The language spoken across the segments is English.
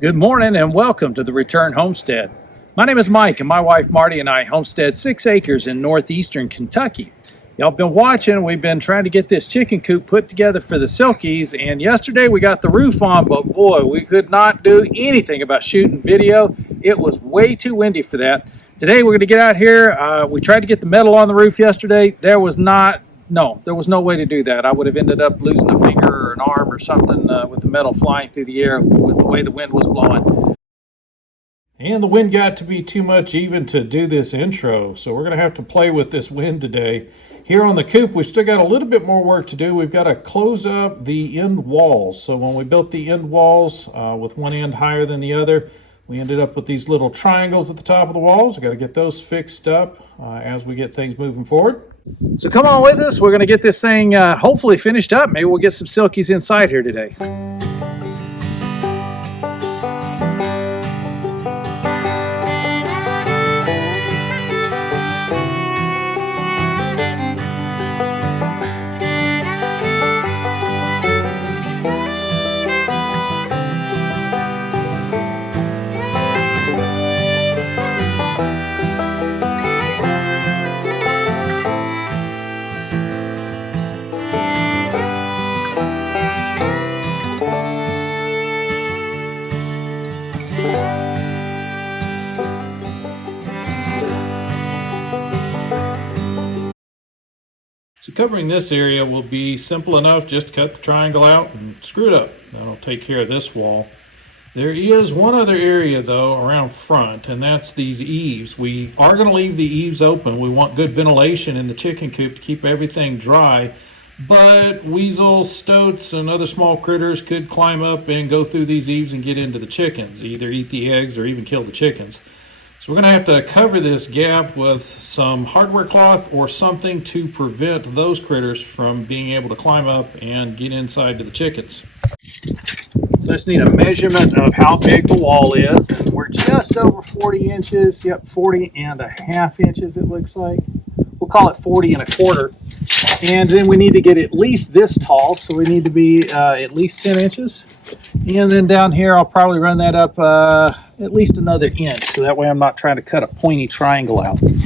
Good morning and welcome to the Return Homestead. My name is Mike and my wife Marty and I homestead 6 acres in northeastern Kentucky. Y'all been watching, we've been trying to get this chicken coop put together for the Silkies, and yesterday we got the roof on, but boy, we could not do anything about shooting video. It was way too windy for that. Today we're going to get out here. We tried to get the metal on the roof yesterday. There was no way to do that. I would have ended up losing a finger or an arm or something with the metal flying through the air with the way the wind was blowing. And the wind got to be too much even to do this intro, so we're going to have to play with this wind today. Here on the coop, we've still got a little bit more work to do. We've got to close up the end walls. So when we built the end walls with one end higher than the other, we ended up with these little triangles at the top of the walls. We've got to get those fixed up as we get things moving forward. So come on with us. We're going to get this thing hopefully finished up. Maybe we'll get some Silkies inside here today. So covering this area will be simple enough. Just cut the triangle out and screw it up. That'll take care of this wall. There is one other area though around front, and that's these eaves. We are going to leave the eaves open. We want good ventilation in the chicken coop to keep everything dry, but weasels, stoats, and other small critters could climb up and go through these eaves and get into the chickens, either eat the eggs or even kill the chickens. So we're going to have to cover this gap with some hardware cloth or something to prevent those critters from being able to climb up and get inside to the chickens. So I just need a measurement of how big the wall is, and we're just over 40 inches. Yep, 40.5 inches it looks like. We'll call it 40.25. And then we need to get at least this tall, so we need to be at least 10 inches. And then down here I'll probably run that up at least another inch, so that way I'm not trying to cut a pointy triangle out. I'm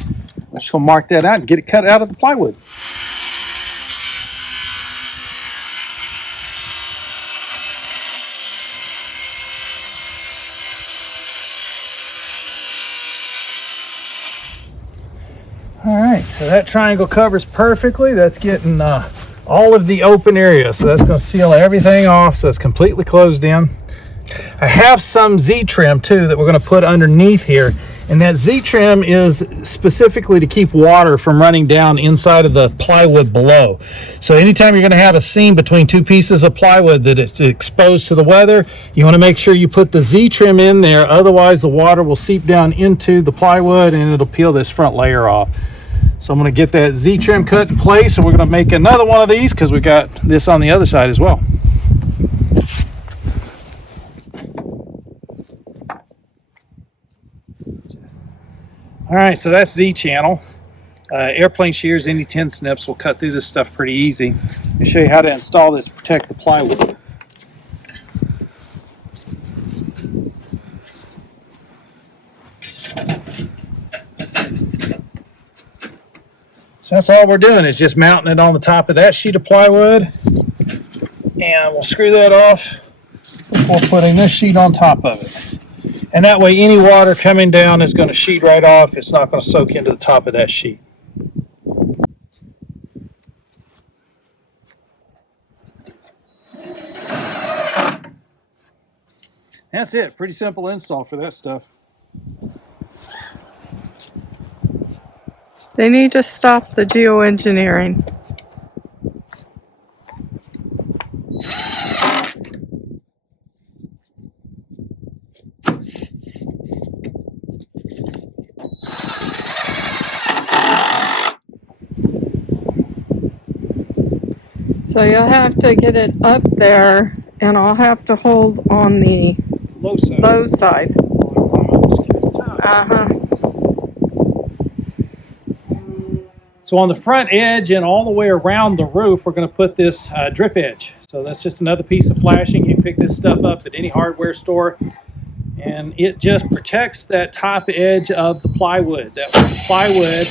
just going to mark that out and get it cut out of the plywood. All right, so that triangle covers perfectly. That's getting all of the open area, so that's going to seal everything off so it's completely closed in. I have some Z-trim too that we're going to put underneath here, and that Z-trim is specifically to keep water from running down inside of the plywood below. So anytime you're going to have a seam between two pieces of plywood that it's exposed to the weather, you want to make sure you put the Z-trim in there, otherwise the water will seep down into the plywood and it'll peel this front layer off. So I'm going to get that Z-trim cut in place, and we're going to make another one of these because we got this on the other side as well. All right, so that's Z-channel. Airplane shears, any 10 snips will cut through this stuff pretty easy. Let me show you how to install this to protect the plywood. So that's all we're doing is just mounting it on the top of that sheet of plywood, and we'll screw that off before putting this sheet on top of it. And that way any water coming down is going to sheet right off. It's not going to soak into the top of that sheet. That's it. Pretty simple install for that stuff. They need to stop the geoengineering. So you'll have to get it up there, and I'll have to hold on the low side. Uh-huh. So on the front edge and all the way around the roof, we're going to put this drip edge. So that's just another piece of flashing. You can pick this stuff up at any hardware store. and it just protects that top edge of the plywood. That plywood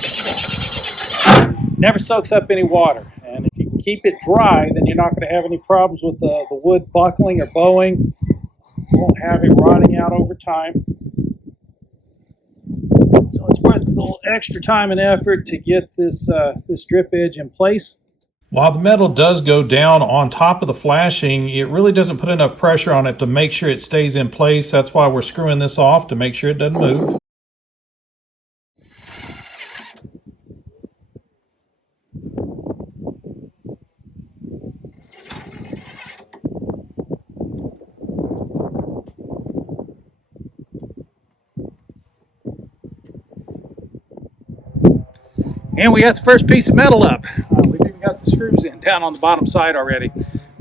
never soaks up any water, and if you can keep it dry, then you're not going to have any problems with the wood buckling or bowing. You won't have it rotting out over time. So it's worth a little extra time and effort to get this this drip edge in place. While the metal does go down on top of the flashing, it really doesn't put enough pressure on it to make sure it stays in place. That's why we're screwing this off to make sure it doesn't move. And we got the first piece of metal up. We've even got the screws in down on the bottom side already.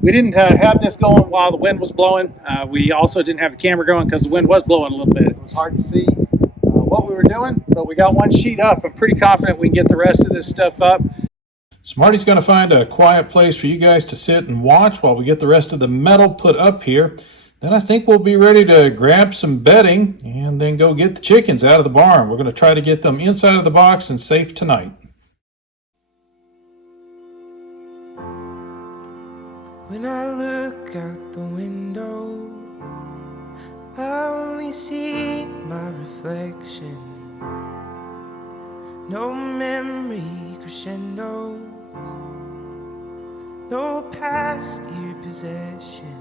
We didn't have this going while the wind was blowing. We also didn't have the camera going because the wind was blowing a little bit. It was hard to see what we were doing, but we got one sheet up. I'm pretty confident we can get the rest of this stuff up. So Marty's going to find a quiet place for you guys to sit and watch while we get the rest of the metal put up here. Then I think we'll be ready to grab some bedding and then go get the chickens out of the barn. We're going to try to get them inside of the box and safe tonight. When I look out the window, I only see my reflection. No memory crescendo, no past year possession.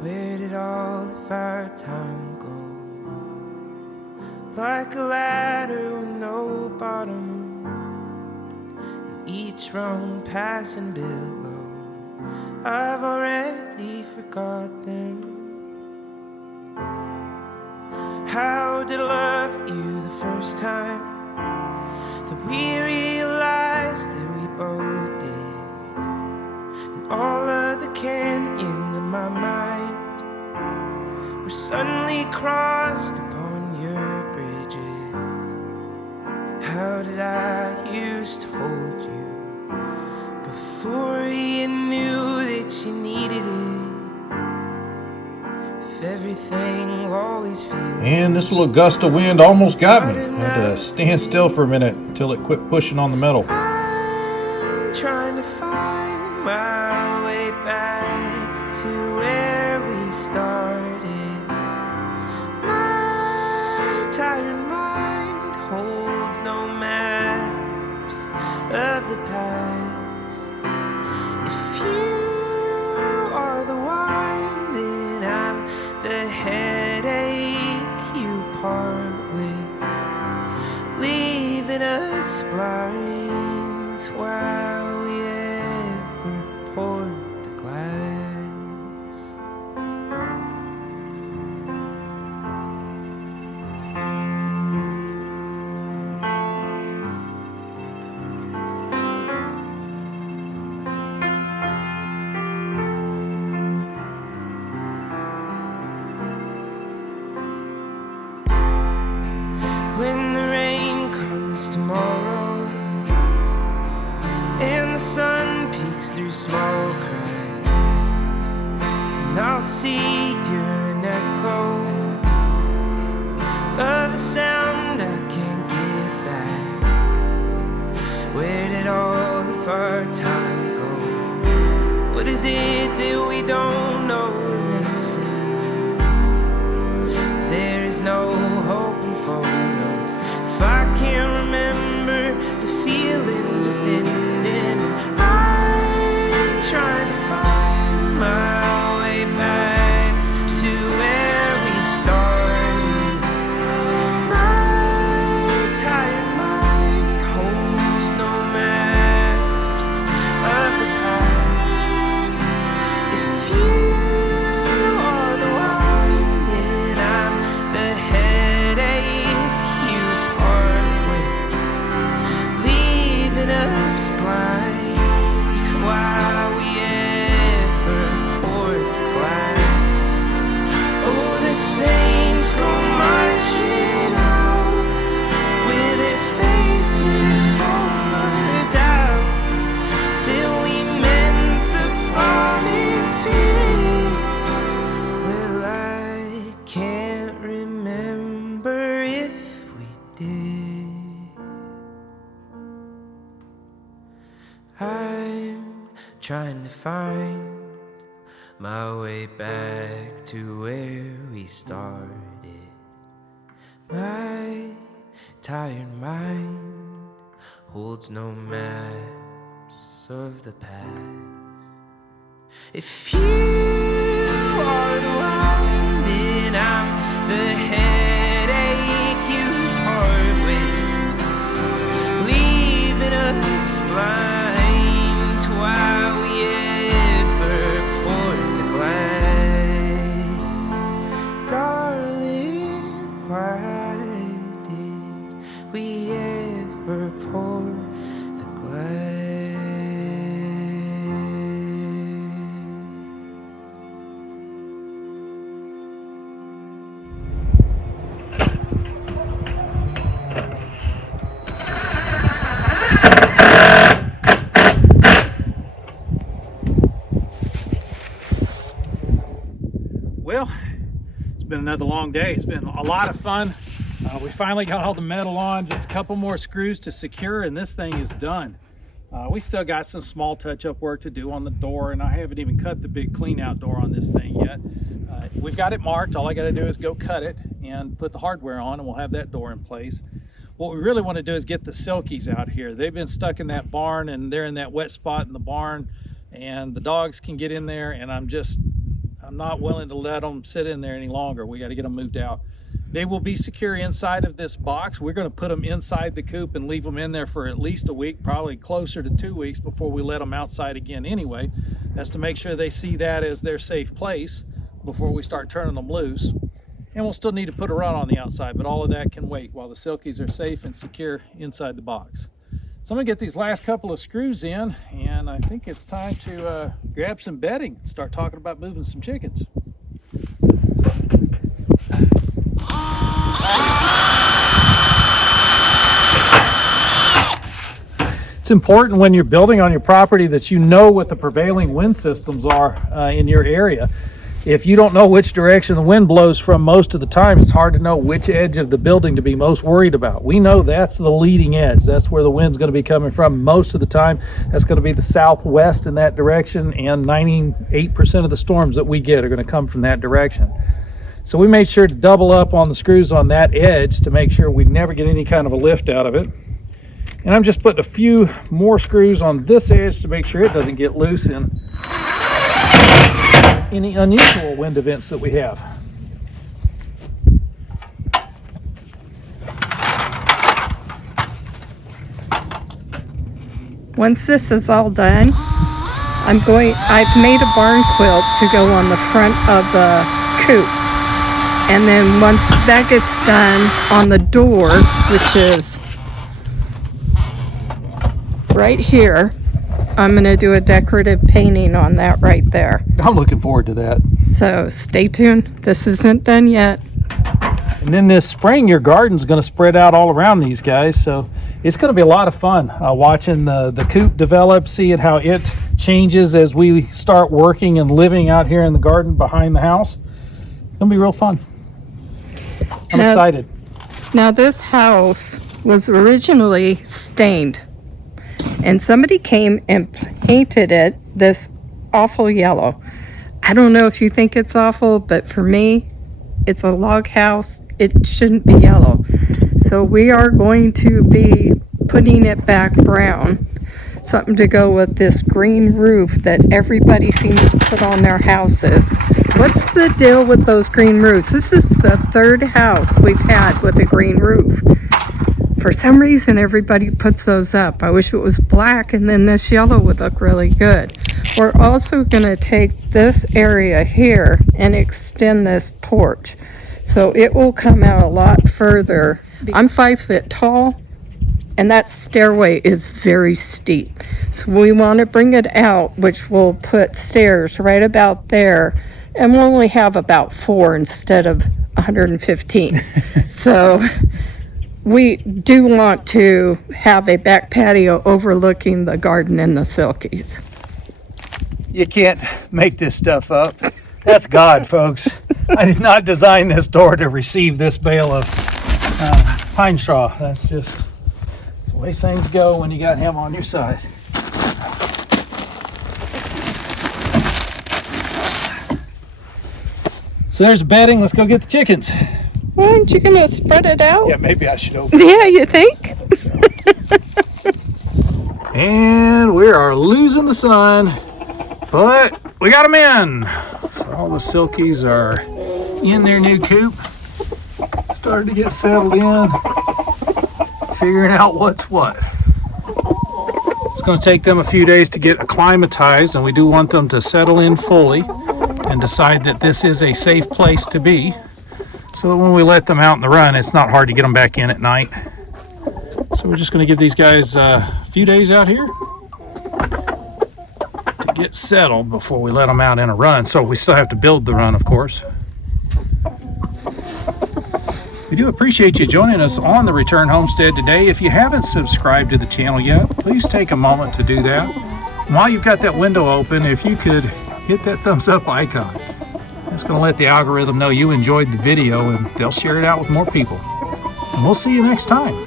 Where did all of our time go? Like a ladder with no bottom, and each rung passing below. I've already forgot them. How did I love you the first time that we realized that we both did? And all of the canyons in my mind were suddenly crossed upon your bridges. How did I used to hold you before you knew that you needed it? If everything always feels. And this little gust of wind almost got me. I had to stand still for a minute until it quit pushing on the metal. I'm trying to find my way back to where we started. My tired mind holds no maps of the past. If you are the wine, then I'm the headache you part with, leaving us blind while we ever poured the glass. When the rain comes tomorrow and the sun peeks through small cracks, and I'll see you're an echo of a sound I can't get back. Where did all of our time go? What is it that we don't know we're missing? There is no hope in photos if I can't remember the feelings within them. I'm trying to find my way back to where we started. My tired mind holds no maps of the past. If you are the one, then I'm the headache can't remember if we did. I'm trying to find my way back to where we started. My tired mind holds no maps of the past. If you are the one, then I'm the headache you part with, leaving us blind to why we ever poured the glass. Darling, why did we ever pour the glass? Well, it's been another long day. It's been a lot of fun. We finally got all the metal on, just a couple more screws to secure, and this thing is done. We still got some small touch-up work to do on the door, and I haven't even cut the big clean-out door on this thing yet. We've got it marked. All I got to do is go cut it and put the hardware on, and we'll have that door in place. What we really want to do is get the Silkies out here. They've been stuck in that barn, and they're in that wet spot in the barn, and the dogs can get in there, and I'm not willing to let them sit in there any longer. We got to get them moved out. They will be secure inside of this box. We're going to put them inside the coop and leave them in there for at least a week, probably closer to 2 weeks before we let them outside again anyway. That's to make sure they see that as their safe place before we start turning them loose. And we'll still need to put a run on the outside, but all of that can wait while the Silkies are safe and secure inside the box. So I'm gonna get these last couple of screws in, and I think it's time to grab some bedding and start talking about moving some chickens. It's important when you're building on your property that you know what the prevailing wind systems are in your area. If you don't know which direction the wind blows from most of the time, it's hard to know which edge of the building to be most worried about. We know that's the leading edge. That's where the wind's going to be coming from most of the time. That's going to be the southwest in that direction, and 98% of the storms that we get are going to come from that direction. So we made sure to double up on the screws on that edge to make sure we never get any kind of a lift out of it. And I'm just putting a few more screws on this edge to make sure it doesn't get loose in any unusual wind events that we have. Once this is all done, I've made a barn quilt to go on the front of the coop. And then once that gets done on the door, which is right here, I'm going to do a decorative painting on that right there. I'm looking forward to that. So stay tuned. This isn't done yet. And then this spring, your garden's going to spread out all around these guys. So it's going to be a lot of fun watching the coop develop, seeing how it changes as we start working and living out here in the garden behind the house. It's going to be real fun. I'm excited. Now this house was originally stained. And somebody came and painted it this awful yellow. I don't know if you think it's awful, but for me, it's a log house. It shouldn't be yellow. So we are going to be putting it back brown. Something to go with this green roof that everybody seems to put on their houses. What's the deal with those green roofs? This is the third house we've had with a green roof. For some reason, everybody puts those up. I wish it was black, and then this yellow would look really good. We're also going to take this area here and extend this porch. So it will come out a lot further. I'm 5 foot tall, and that stairway is very steep. So we want to bring it out, which will put stairs right about there. And we'll only have about 4 instead of 115. So we do want to have a back patio overlooking the garden and the Silkies. You can't make this stuff up. That's God, folks. I did not design this door to receive this bale of pine straw. That's just the way things go when you got him on your side. So there's bedding. Let's go get the chickens. Aren't you gonna spread it out? Yeah, maybe I should open Yeah, you think? And we are losing the sun, but we got them in. So all the Silkies are in their new coop, starting to get settled in, figuring out what's what. It's going to take them a few days to get acclimatized, and we do want them to settle in fully and decide that this is a safe place to be, so that when we let them out in the run, it's not hard to get them back in at night. So we're just going to give these guys a few days out here to get settled before we let them out in a run. So we still have to build the run, of course. We do appreciate you joining us on the Return Homestead today. If you haven't subscribed to the channel yet, please take a moment to do that. And while you've got that window open, if you could hit that thumbs up icon. It's going to let the algorithm know you enjoyed the video, and they'll share it out with more people. And we'll see you next time.